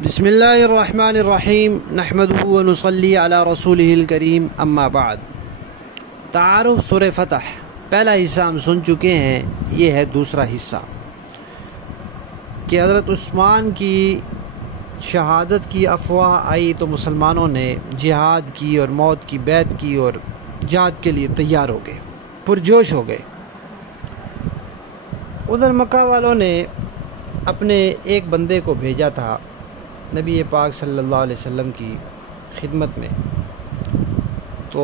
بسم اللہ الرحمن الرحیم نحمدہ و نصلی علی رسولہ الکریم اما بعد۔ تعارف سورہ فتح پہلا حصہ ہم سن چکے ہیں، یہ ہے دوسرا حصہ کہ حضرت عثمان کی شہادت کی افواہ آئی تو مسلمانوں نے جہاد کی اور موت کی بیعت کی اور جہاد کے لیے تیار ہو گئے، پرجوش ہو گئے۔ ادھر مکہ والوں نے اپنے ایک بندے کو بھیجا تھا نبی پاک صلی اللہ علیہ وسلم کی خدمت میں، تو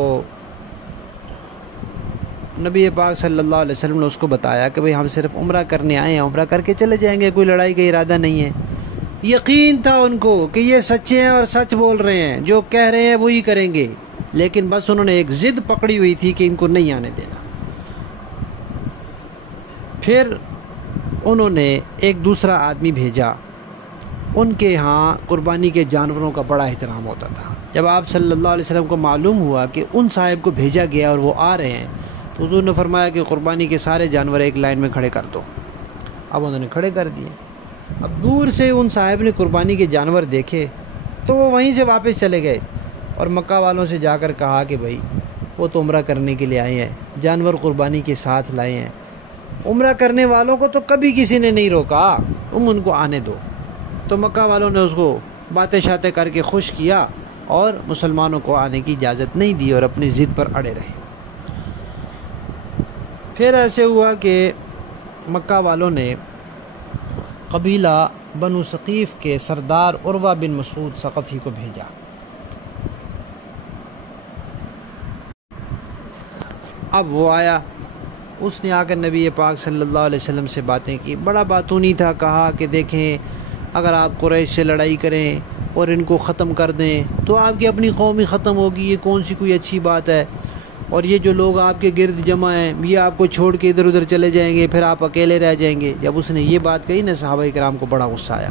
نبی پاک صلی اللہ علیہ وسلم نے اس کو بتایا کہ بھئی ہم صرف عمرہ کرنے آئے ہیں، عمرہ کر کے چلے جائیں گے، کوئی لڑائی کا ارادہ نہیں ہے۔ یقین تھا ان کو کہ یہ سچے ہیں اور سچ بول رہے ہیں، جو کہہ رہے ہیں وہی کریں گے، لیکن بس انہوں نے ایک ضد پکڑی ہوئی تھی کہ ان کو نہیں آنے دینا۔ پھر انہوں نے ایک دوسرا آدمی بھیجا، ان کے ہاں قربانی کے جانوروں کا بڑا احترام ہوتا تھا۔ جب آپ صلی اللہ علیہ وسلم کو معلوم ہوا کہ ان صاحب کو بھیجا گیا اور وہ آ رہے ہیں تو حضور نے فرمایا کہ قربانی کے سارے جانور ایک لائن میں کھڑے کر دو۔ اب انہوں نے کھڑے کر دیے۔ اب دور سے ان صاحب نے قربانی کے جانور دیکھے تو وہ وہیں سے واپس چلے گئے اور مکہ والوں سے جا کر کہا کہ بھئی وہ تو عمرہ کرنے کے لیے آئے ہیں، جانور قربانی کے ساتھ لائے ہیں، عمرہ کرنے والوں کو تو کبھی کسی نے نہیں روکا، تم ان کو آنے دو۔ تو مکہ والوں نے اس کو باتیں شاتیں کر کے خوش کیا اور مسلمانوں کو آنے کی اجازت نہیں دی اور اپنی ضد پر اڑے رہے۔ پھر ایسے ہوا کہ مکہ والوں نے قبیلہ بنو ثقیف کے سردار عروہ بن مسعود ثقفی کو بھیجا۔ اب وہ آیا، اس نے آ کر نبی پاک صلی اللہ علیہ وسلم سے باتیں کی، بڑا باتونی تھا، کہا کہ دیکھیں اگر آپ قریش سے لڑائی کریں اور ان کو ختم کر دیں تو آپ کی اپنی قوم ہی ختم ہوگی، یہ کون سی کوئی اچھی بات ہے، اور یہ جو لوگ آپ کے گرد جمع ہیں یہ آپ کو چھوڑ کے ادھر ادھر چلے جائیں گے، پھر آپ اکیلے رہ جائیں گے۔ جب اس نے یہ بات کہی نا صحابہ کرام کو بڑا غصہ آیا۔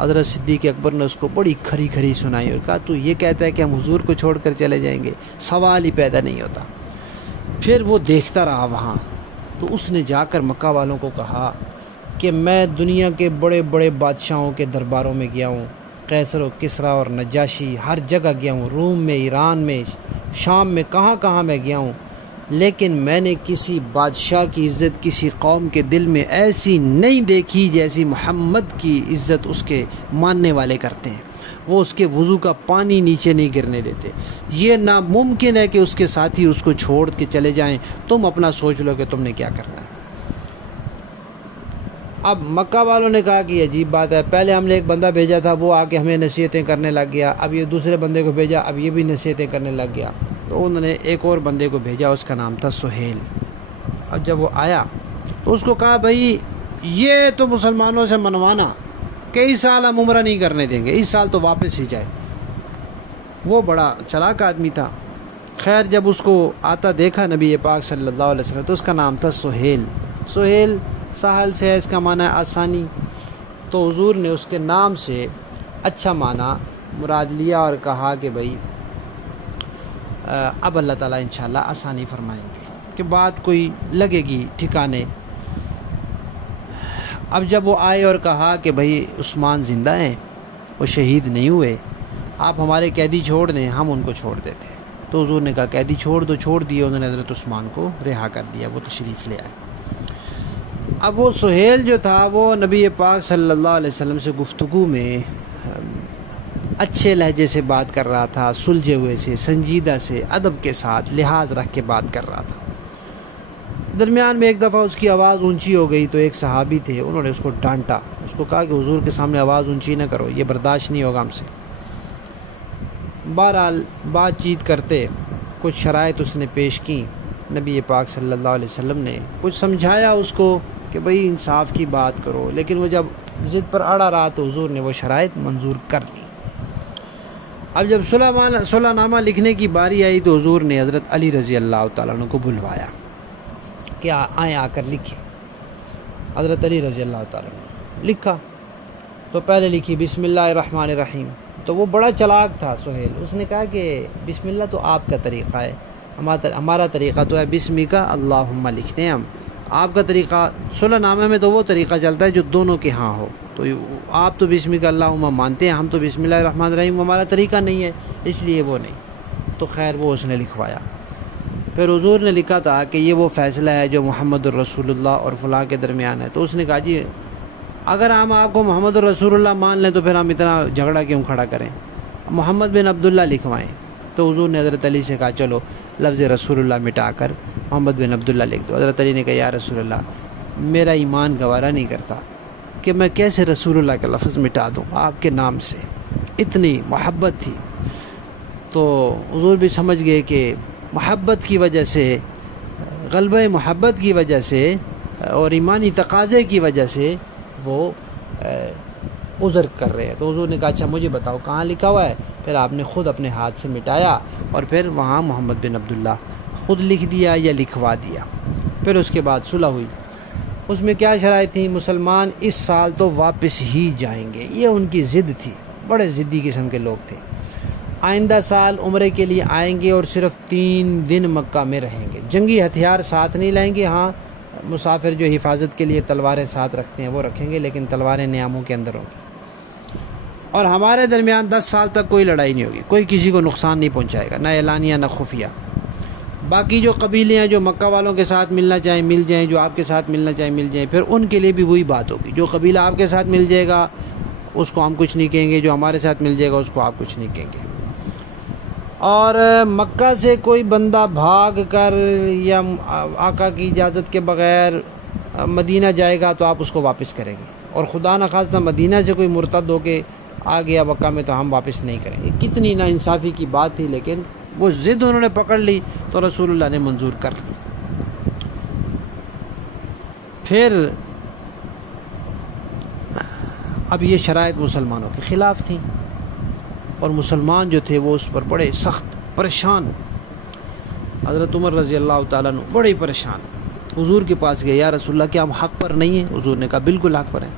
حضرت صدیق اکبر نے اس کو بڑی کھری کھری سنائی اور کہا تو یہ کہتا ہے کہ ہم حضور کو چھوڑ کر چلے جائیں گے، سوال ہی پیدا نہیں ہوتا۔ پھر وہ دیکھتا رہا وہاں، تو اس نے جا کر مکہ والوں کو کہا کہ میں دنیا کے بڑے بڑے بادشاہوں کے درباروں میں گیا ہوں، قیصر و کسریٰ اور نجاشی، ہر جگہ گیا ہوں، روم میں، ایران میں، شام میں، کہاں کہاں میں گیا ہوں، لیکن میں نے کسی بادشاہ کی عزت کسی قوم کے دل میں ایسی نہیں دیکھی جیسی محمد کی عزت اس کے ماننے والے کرتے ہیں۔ وہ اس کے وضو کا پانی نیچے نہیں گرنے دیتے۔ یہ ناممکن ہے کہ اس کے ساتھی اس کو چھوڑ کے چلے جائیں، تم اپنا سوچ لو کہ تم نے کیا کرنا ہے۔ اب مکہ والوں نے کہا کہ یہ عجیب بات ہے، پہلے ہم نے ایک بندہ بھیجا تھا، وہ آ کے ہمیں نصیحتیں کرنے لگ گیا، اب یہ دوسرے بندے کو بھیجا، اب یہ بھی نصیحتیں کرنے لگ گیا۔ تو انہوں نے ایک اور بندے کو بھیجا، اس کا نام تھا سہیل۔ اب جب وہ آیا تو اس کو کہا بھئی یہ تو مسلمانوں سے منوانا کہ اس سال ہم عمرہ نہیں کرنے دیں گے، اس سال تو واپس ہی جائے۔ وہ بڑا چلاک آدمی تھا۔ خیر جب اس کو آتا دیکھا نبی پاک صلی اللہ علیہ وسلم تو اس کا نام تھا سہیل۔ سہیل سہل سے ہے، اس کا معنی ہے آسانی، تو حضور نے اس کے نام سے اچھا معنی مراد لیا اور کہا کہ بھئی اب اللہ تعالیٰ انشاءاللہ آسانی فرمائیں گے کہ بات کوئی لگے گی ٹھکانے۔ اب جب وہ آئے اور کہا کہ بھئی عثمان زندہ ہیں، وہ شہید نہیں ہوئے، آپ ہمارے قیدی چھوڑ دیں، ہم ان کو چھوڑ دیتے ہیں۔ تو حضور نے کہا قیدی چھوڑ دو، چھوڑ دیے، انہوں نے حضرت عثمان کو رہا کر دیا، وہ تشریف لے آئے۔ اب وہ سہیل جو تھا وہ نبی پاک صلی اللہ علیہ وسلم سے گفتگو میں اچھے لہجے سے بات کر رہا تھا، سلجھے ہوئے سے، سنجیدہ سے، ادب کے ساتھ لحاظ رکھ کے بات کر رہا تھا۔ درمیان میں ایک دفعہ اس کی آواز اونچی ہو گئی تو ایک صحابی تھے، انہوں نے اس کو ڈانٹا، اس کو کہا کہ حضور کے سامنے آواز اونچی نہ کرو، یہ برداشت نہیں ہوگا ہم سے۔ بہرحال بات چیت کرتے کچھ شرائط اس نے پیش کی، نبی پاک صلی اللہ علیہ وسلم نے کچھ سمجھایا اس کو کہ بھئی انصاف کی بات کرو، لیکن وہ جب ضد پر اڑا رہا تو حضور نے وہ شرائط منظور کر لی۔ اب جب صلح نامہ لکھنے کی باری آئی تو حضور نے حضرت علی رضی اللہ تعالیٰ عنہ کو بلوایا کہ آئیں آ کر لکھیں۔ حضرت علی رضی اللہ تعالیٰ عنہ لکھا تو پہلے لکھی بسم اللہ الرحمن الرحیم، تو وہ بڑا چلاک تھا سہیل، اس نے کہا کہ بسم اللہ تو آپ کا طریقہ ہے، ہمارا طریقہ تو ہے بسمی کا اللہم لکھتے ہیں ہم، آپ کا طریقہ صلح نامے میں تو وہ طریقہ چلتا ہے جو دونوں کے ہاں ہو. تو آپ تو بسم کا اللہم مانتے ہیں, ہم تو بسم اللہ الرحمن الرحیم ہمارا طریقہ نہیں ہے, اس لیے وہ نہیں. تو خیر وہ اس نے لکھوایا. پھر حضور نے لکھا تھا کہ یہ وہ فیصلہ ہے جو محمد الرسول اللہ اور فلاں کے درمیان ہے. تو اس نے کہا جی اگر ہم آپ کو محمد الرسول اللہ مان لیں تو پھر ہم اتنا جھگڑا کیوں کھڑا کریں, محمد بن عبداللہ لکھوائیں. تو حضور نے حضرت علی سے کہا چلو لفظ رسول اللہ مٹا کر محمد بن عبداللہ لکھ دو. حضرت علی نے کہا یا رسول اللہ میرا ایمان گوارا نہیں کرتا کہ میں کیسے رسول اللہ کا لفظ مٹا دوں, آپ کے نام سے اتنی محبت تھی. تو حضور بھی سمجھ گئے کہ محبت کی وجہ سے, غلبہ محبت کی وجہ سے اور ایمانی تقاضے کی وجہ سے وہ عذر کر رہے ہیں. تو حضور نے کہا اچھا مجھے بتاؤ کہاں لکھا ہوا ہے. پھر آپ نے خود اپنے ہاتھ سے مٹایا اور پھر وہاں محمد بن عبداللہ خود لکھ دیا یا لکھوا دیا. پھر اس کے بعد صلح ہوئی. اس میں کیا شرائط تھی, مسلمان اس سال تو واپس ہی جائیں گے, یہ ان کی ضد تھی, بڑے ضدی قسم کے لوگ تھے. آئندہ سال عمرے کے لیے آئیں گے اور صرف 3 دن مکہ میں رہیں گے. جنگی ہتھیار ساتھ نہیں لائیں گے, ہاں مسافر جو حفاظت کے لیے تلواریں ساتھ رکھتے ہیں وہ رکھیں گے, لیکن تلواریں نیاموں کے اندر ہوں گی. اور ہمارے درمیان 10 سال تک کوئی لڑائی نہیں ہوگی, کوئی کسی کو نقصان نہیں پہنچائے گا, نہ اعلانیہ نہ خفیہ. باقی جو قبیلے ہیں جو مکہ والوں کے ساتھ ملنا چاہیں مل جائیں, جو آپ کے ساتھ ملنا چاہیں مل جائیں. پھر ان کے لیے بھی وہی بات ہوگی, جو قبیلہ آپ کے ساتھ مل جائے گا اس کو ہم کچھ نہیں کہیں گے, جو ہمارے ساتھ مل جائے گا اس کو آپ کچھ نہیں کہیں گے. اور مکہ سے کوئی بندہ بھاگ کر یا آقا کی اجازت کے بغیر مدینہ جائے گا تو آپ اس کو واپس کریں گے, اور خدا نخواستہ مدینہ سے کوئی مرتد ہو کے آ گیا مکہ میں تو ہم واپس نہیں کریں گے. کتنی ناانصافی کی بات تھی, لیکن وہ ضد انہوں نے پکڑ لی تو رسول اللہ نے منظور کر لی. پھر اب یہ شرائط مسلمانوں کے خلاف تھیں اور مسلمان جو تھے وہ اس پر بڑے سخت پریشان. حضرت عمر رضی اللہ تعالیٰ عنہ بڑے پریشان حضور کے پاس گئے, یا رسول اللہ کیا ہم حق پر نہیں ہیں؟ حضور نے کہا بالکل حق پر ہیں.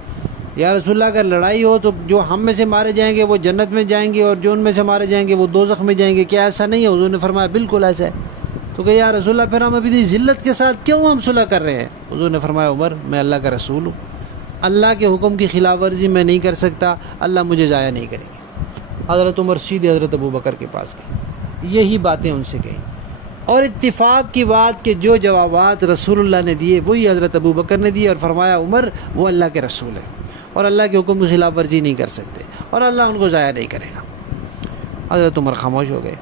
یا رسول اللہ اگر لڑائی ہو تو جو ہم میں سے مارے جائیں گے وہ جنت میں جائیں گے اور جو ان میں سے مارے جائیں گے وہ دوزخ میں جائیں گے, کیا ایسا نہیں ہے؟ حضور نے فرمایا بالکل ایسا ہے. تو کہ یا رسول اللہ پھر ہم ابھی ذلت کے ساتھ کیوں ہم صلح کر رہے ہیں؟ حضور نے فرمایا عمر میں اللہ کا رسول ہوں, اللہ کے حکم کی خلاف ورزی میں نہیں کر سکتا, اللہ مجھے ضائع نہیں کریں گے. حضرت عمر سیدھے حضرت ابو بکر کے پاس گئے, یہی باتیں ان سے کہیں, اور اتفاق کی بات کہ جو جوابات رسول اللہ نے دیے وہی حضرت ابو بکر نے دیے, اور فرمایا عمر وہ اللہ کے رسول ہیں اور اللہ کے حکم کی خلاف ورزی نہیں کر سکتے اور اللہ ان کو ضائع نہیں کرے گا. حضرت عمر خاموش ہو گئے.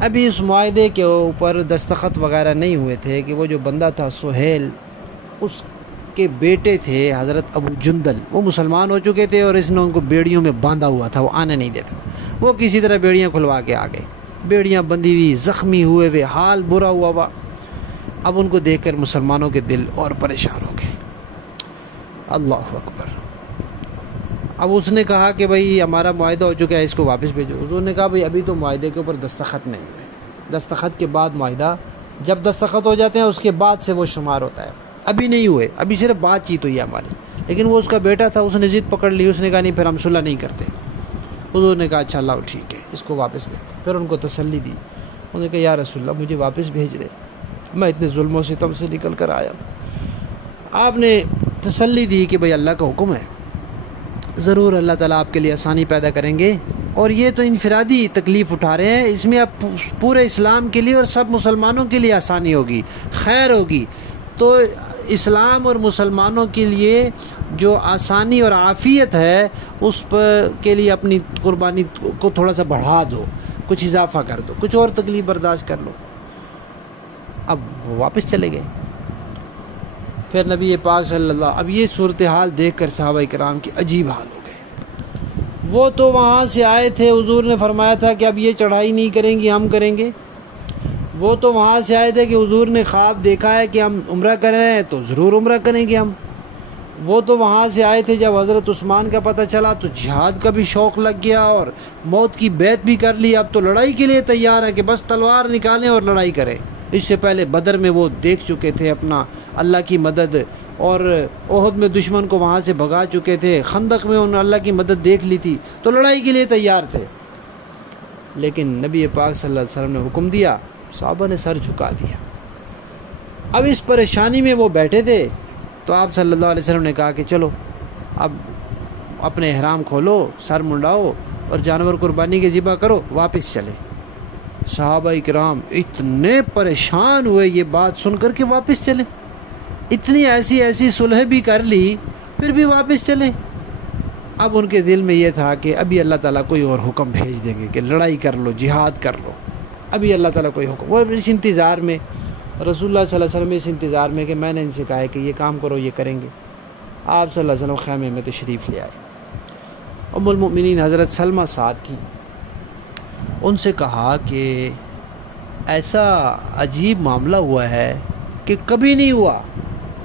ابھی اس معاہدے کے اوپر دستخط وغیرہ نہیں ہوئے تھے کہ وہ جو بندہ تھا سہیل, اس کے بیٹے تھے حضرت ابو جندل, وہ مسلمان ہو چکے تھے اور اس نے ان کو بیڑیوں میں باندھا ہوا تھا, وہ آنے نہیں دیتا. وہ کسی طرح بیڑیاں کھلوا کے آ گئے, بیڑیاں بندھی ہوئی, زخمی ہوئے ہوئے, حال برا ہوا ہوا. اب ان کو دیکھ کر مسلمانوں کے دل اور پریشان ہو گئے. اللہ اکبر. اب اس نے کہا کہ بھئی ہمارا معاہدہ ہو چکا ہے, اس کو واپس بھیجو. حضور نے کہا بھئی ابھی تو معاہدے کے اوپر دستخط نہیں ہوئے, دستخط کے بعد معاہدہ, جب دستخط ہو جاتے ہیں اس کے بعد سے وہ شمار ہوتا ہے, ابھی نہیں ہوئے, ابھی صرف بات چیت ہوئی ہے ہماری. لیکن وہ اس کا بیٹا تھا, اس نے ضد پکڑ لی, اس نے کہا نہیں پھر ہم صلح نہیں کرتے. حضور نے کہا اچھا اللہ ٹھیک ہے اس کو واپس بھیج دیں. پھر ان کو تسلی دی, انہوں نے کہا یا رسول اللہ مجھے واپس بھیج دے, میں اتنے ظلم و ستم سے نکل کر آیا. آپ نے تسلی دی کہ بھئی اللہ کا حکم ہے, ضرور اللہ تعالیٰ آپ کے لیے آسانی پیدا کریں گے, اور یہ تو انفرادی تکلیف اٹھا رہے ہیں, اس میں اب پورے اسلام کے لیے اور سب مسلمانوں کے لیے آسانی ہوگی, خیر ہوگی. تو اسلام اور مسلمانوں کے لیے جو آسانی اور عافیت ہے اس پر کے لیے اپنی قربانی کو تھوڑا سا بڑھا دو, کچھ اضافہ کر دو, کچھ اور تکلیف برداشت کر لو. اب وہ واپس چلے گئے. پھر نبی پاک صلی اللہ, اب یہ صورتحال دیکھ کر صحابہ کرام کی عجیب حال ہو گئے. وہ تو وہاں سے آئے تھے, حضور نے فرمایا تھا کہ اب یہ چڑھائی نہیں کریں گی, ہم کریں گے. وہ تو وہاں سے آئے تھے کہ حضور نے خواب دیکھا ہے کہ ہم عمرہ کر رہے ہیں تو ضرور عمرہ کریں گے ہم. وہ تو وہاں سے آئے تھے جب حضرت عثمان کا پتہ چلا تو جہاد کا بھی شوق لگ گیا اور موت کی بیعت بھی کر لی, اب تو لڑائی کے لیے تیار ہے کہ بس تلوار نکالیں اور لڑائی کریں. اس سے پہلے بدر میں وہ دیکھ چکے تھے اپنا اللہ کی مدد, اور احد میں دشمن کو وہاں سے بھگا چکے تھے, خندق میں انہوں نے اللہ کی مدد دیکھ لی تھی, تو لڑائی کے لیے تیار تھے. لیکن نبی پاک صلی اللہ علیہ وسلم نے حکم دیا, صحابہ نے سر جھکا دیا. اب اس پریشانی میں وہ بیٹھے تھے تو آپ صلی اللہ علیہ وسلم نے کہا کہ چلو اب اپنے احرام کھولو، سر منڈاؤ اور جانور قربانی کے ذبح کرو، واپس چلے۔ صحابہ کرام اتنے پریشان ہوئے یہ بات سن کر کے واپس چلے، اتنی ایسی صلح بھی کر لی پھر بھی واپس چلے۔ اب ان کے دل میں یہ تھا کہ ابھی اللہ تعالیٰ کوئی اور حکم بھیج دیں گے کہ لڑائی کر لو، جہاد کر لو، ابھی اللہ تعالیٰ کوئی حکم۔ وہ اس انتظار میں، رسول اللہ صلی اللہ علیہ وسلم اس انتظار میں کہ میں نے ان سے کہا ہے کہ یہ کام کرو، یہ کریں گے۔ آپ صلی اللہ علیہ وسلم خیمے میں تشریف لے آئے۔ ام المؤمنین حضرت سلمہ ساتھ تھیں، ان سے کہا کہ ایسا عجیب معاملہ ہوا ہے کہ کبھی نہیں ہوا۔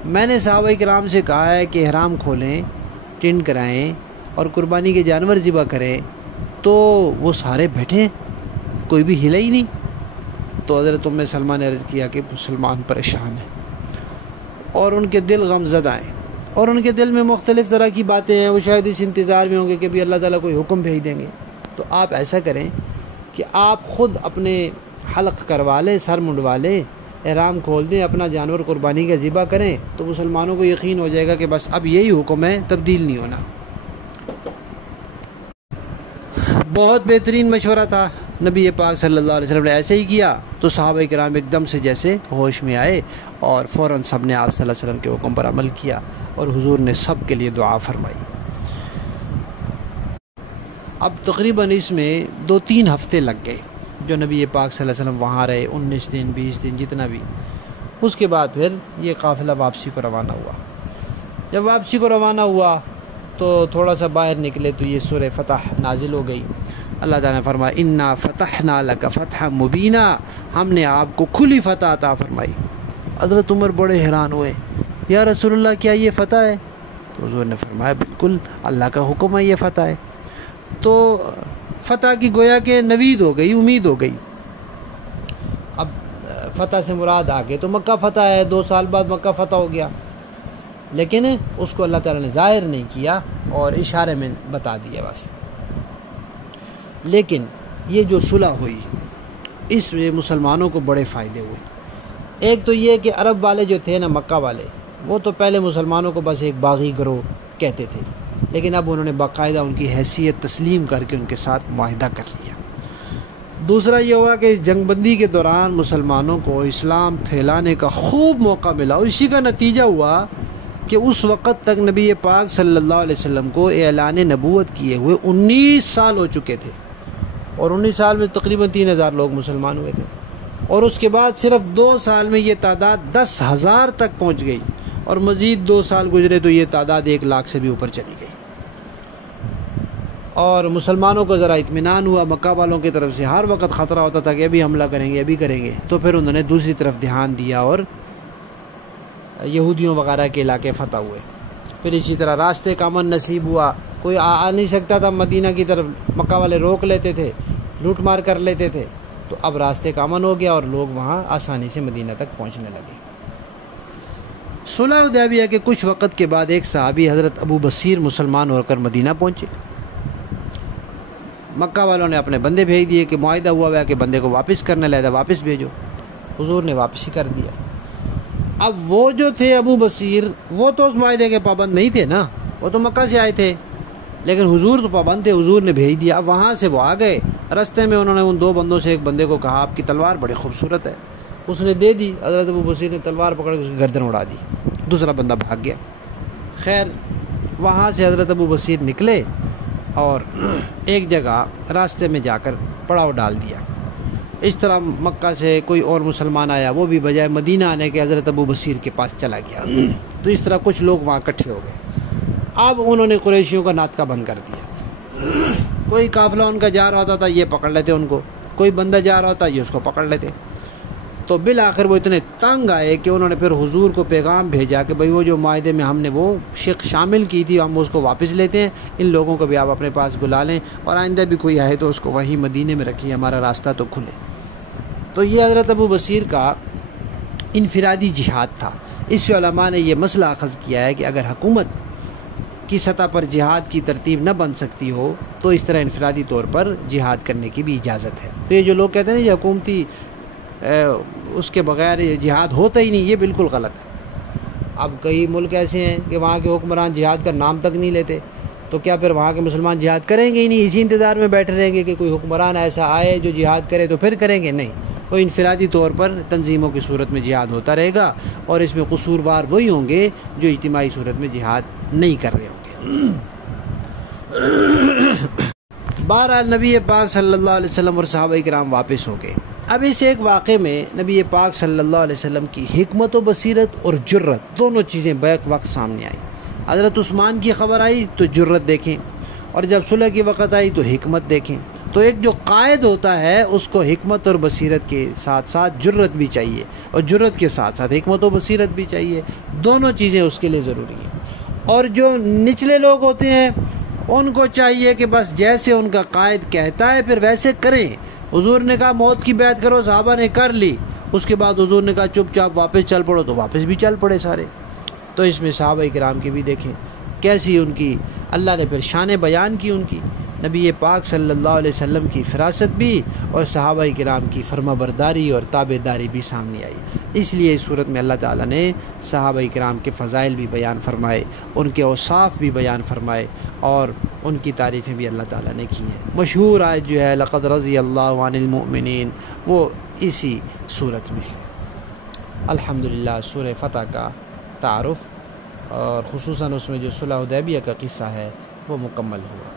میں نے صحابہ کرام سے کہا ہے کہ احرام کھولیں، ٹینٹ کرائیں اور قربانی کے جانور ذبح کریں، تو وہ سارے بیٹھے، کوئی بھی ہلا ہی نہیں۔ تو حضرت ام سلمہ نے عرض کیا کہ مسلمان پریشان ہیں اور ان کے دل غم زدہ ہیں اور ان کے دل میں مختلف طرح کی باتیں ہیں، وہ شاید اس انتظار میں ہوں گے کہ بھی اللہ تعالیٰ کوئی حکم بھیج دیں گے۔ تو آپ ایسا کریں کہ آپ خود اپنے حلق کروا لیں، سر منڈوا لیں، احرام کھول دیں، اپنا جانور قربانی کا ذبح کریں، تو مسلمانوں کو یقین ہو جائے گا کہ بس اب یہی حکم ہے، تبدیل نہیں ہونا۔ بہت بہترین مشورہ تھا، نبی پاک صلی اللہ علیہ وسلم نے ایسے ہی کیا تو صحابہ کرام ایک دم سے جیسے ہوش میں آئے اور فوراً سب نے آپ صلی اللہ علیہ وسلم کے حکم پر عمل کیا اور حضور نے سب کے لیے دعا فرمائی۔ اب تقریباً اس میں 2-3 ہفتے لگ گئے جو نبی پاک صلی اللہ علیہ وسلم وہاں رہے، 19 دن 20 دن جتنا بھی۔ اس کے بعد پھر یہ قافلہ واپسی کو روانہ ہوا۔ جب واپسی کو روانہ ہوا تو تھوڑا سا باہر نکلے تو یہ سورہ فتح نازل ہو گئی۔ اللہ تعالیٰ نے فرمایا انا فتحنا لک فتحا مبینا، ہم نے آپ کو کھلی فتح عطا فرمائی۔ حضرت عمر بڑے حیران ہوئے، یا رسول اللہ کیا یہ فتح ہے؟ تو حضور نے فرمایا بالکل اللہ کا حکم ہے، یہ فتح ہے۔ تو فتح کی گویا کہ نوید ہو گئی، امید ہو گئی۔ اب فتح سے مراد آگے تو مکہ فتح ہے، 2 سال بعد مکہ فتح ہو گیا، لیکن اس کو اللہ تعالیٰ نے ظاہر نہیں کیا اور اشارے میں بتا دیا بس۔ لیکن یہ جو صلح ہوئی اس میں مسلمانوں کو بڑے فائدے ہوئے۔ ایک تو یہ کہ عرب والے جو تھے نا، مکہ والے، وہ تو پہلے مسلمانوں کو بس ایک باغی گروہ کہتے تھے، لیکن اب انہوں نے باقاعدہ ان کی حیثیت تسلیم کر کے ان کے ساتھ معاہدہ کر لیا۔ دوسرا یہ ہوا کہ جنگ بندی کے دوران مسلمانوں کو اسلام پھیلانے کا خوب موقع ملا، اور اسی کا نتیجہ ہوا کہ اس وقت تک نبی پاک صلی اللہ علیہ وسلم کو اعلان نبوت کیے ہوئے 19 سال ہو چکے تھے، اور 19 سال میں تقریباً 3000 لوگ مسلمان ہوئے تھے، اور اس کے بعد صرف 2 سال میں یہ تعداد 10,000 تک پہنچ گئی، اور مزید 2 سال گزرے تو یہ تعداد 1 لاکھ سے بھی اوپر چلی گئی۔ اور مسلمانوں کو ذرا اطمینان ہوا، مکہ والوں کی طرف سے ہر وقت خطرہ ہوتا تھا کہ ابھی حملہ کریں گے، ابھی کریں گے، تو پھر انہوں نے دوسری طرف دھیان دیا اور یہودیوں وغیرہ کے علاقے فتح ہوئے۔ پھر اسی طرح راستے کا امن نصیب ہوا، کوئی آ نہیں سکتا تھا مدینہ کی طرف، مکہ والے روک لیتے تھے، لوٹ مار کر لیتے تھے، تو اب راستے کا امن ہو گیا اور لوگ وہاں آسانی سے مدینہ تک پہنچنے لگے۔ صلح حدیبیہ کے کچھ وقت کے بعد ایک صحابی حضرت ابو بصیر مسلمان ہو کر مدینہ پہنچے۔ مکہ والوں نے اپنے بندے بھیج دیے کہ معاہدہ ہوا ہے کہ بندے کو واپس کرنے لگا، واپس بھیجو۔ حضور نے واپسی کر دیا۔ اب وہ جو تھے ابو بصیر، وہ تو اس معاہدے کے پابند نہیں تھے نا، وہ تو مکہ سے آئے تھے، لیکن حضور تو پابند تھے، حضور نے بھیج دیا۔ اب وہاں سے وہ آ گئے، رستے میں انہوں نے ان 2 بندوں سے ایک بندے کو کہا آپ کی تلوار بڑی خوبصورت ہے، اس نے دے دی، حضرت ابو بصیر نے تلوار پکڑ کے اس کی گردن اڑا دی، دوسرا بندہ بھاگ گیا۔ خیر وہاں سے حضرت ابو بصیر نکلے اور ایک جگہ راستے میں جا کر پڑاؤ ڈال دیا۔ اس طرح مکہ سے کوئی اور مسلمان آیا، وہ بھی بجائے مدینہ آنے کے حضرت ابو بصیر کے پاس چلا گیا، تو اس طرح کچھ لوگ وہاں اکٹھے ہو گئے۔ اب انہوں نے قریشیوں کا ناطقہ بند کر دیا، کوئی قافلہ ان کا جا رہا ہوتا تھا یہ پکڑ لیتے ان کو، کوئی بندہ جا رہا ہوتا یہ اس کو پکڑ لیتے۔ تو بالآخر وہ اتنے تنگ آئے کہ انہوں نے پھر حضور کو پیغام بھیجا کہ بھئی وہ جو معاہدے میں ہم نے وہ شق شامل کی تھی ہم اس کو واپس لیتے ہیں، ان لوگوں کو بھی آپ اپنے پاس بلا لیں، اور آئندہ بھی کوئی آئے تو اس کو وہیں مدینے میں رکھیے، ہمارا راستہ تو کھلے۔ تو یہ حضرت ابو بصیر کا انفرادی جہاد تھا۔ اس سے علماء نے یہ مسئلہ اخذ کیا ہے کہ اگر حکومت کی سطح پر جہاد کی ترتیب نہ بن سکتی ہو تو اس طرح انفرادی طور پر جہاد کرنے کی بھی اجازت ہے۔ تو یہ جو لوگ کہتے ہیں یہ حکومتی اس کے بغیر جہاد ہوتا ہی نہیں، یہ بالکل غلط ہے۔ اب کئی ملک ایسے ہیں کہ وہاں کے حکمران جہاد کا نام تک نہیں لیتے، تو کیا پھر وہاں کے مسلمان جہاد کریں گے ہی نہیں؟ اسی انتظار میں بیٹھے رہیں گے کہ کوئی حکمران ایسا آئے جو جہاد کرے تو پھر کریں گے؟ نہیں، وہ انفرادی طور پر تنظیموں کی صورت میں جہاد ہوتا رہے گا، اور اس میں قصوروار وہی ہوں گے جو اجتماعی صورت میں جہاد نہیں کر رہے ہوں گے۔ بہرحال نبی پاک صلی اللہ علیہ وسلم اور صحابہ کرام واپس ہو گئے۔ اب اس ایک واقعے میں نبی پاک صلی اللہ علیہ وسلم کی حکمت و بصیرت اور جرت دونوں چیزیں بیک وقت سامنے آئیں۔ حضرت عثمان کی خبر آئی تو جرت دیکھیں، اور جب صلح کی وقت آئی تو حکمت دیکھیں۔ تو ایک جو قائد ہوتا ہے اس کو حکمت اور بصیرت کے ساتھ ساتھ جرت بھی چاہیے، اور جرت کے ساتھ ساتھ حکمت و بصیرت بھی چاہیے، دونوں چیزیں اس کے لیے ضروری ہیں۔ اور جو نچلے لوگ ہوتے ہیں ان کو چاہیے کہ بس جیسے ان کا قائد کہتا ہے پھر ویسے کریں۔ حضور نے کہا موت کی بیعت کرو، صحابہ نے کر لی، اس کے بعد حضور نے کہا چپ چاپ واپس چل پڑو، تو واپس بھی چل پڑے سارے۔ تو اس میں صحابہ کرام کی بھی دیکھیں کیسی ان کی اللہ نے پھر شان بیان کی، ان کی نبی پاک صلی اللہ علیہ وسلم کی فراست بھی اور صحابہ کرام کی فرما برداری اور تابع داری بھی سامنے آئی۔ اس لیے اس صورت میں اللہ تعالیٰ نے صحابہ کرام کے فضائل بھی بیان فرمائے، ان کے اوصاف بھی بیان فرمائے، اور ان کی تعریفیں بھی اللہ تعالیٰ نے کی ہیں۔ مشہور آیت جو ہے لقد رضی اللہ عن المؤمنین، وہ اسی صورت میں ہے۔ الحمدللہ سورہ فتح کا تعارف اور خصوصاً اس میں جو صلح حدیبیہ کا قصہ ہے وہ مکمل ہوا۔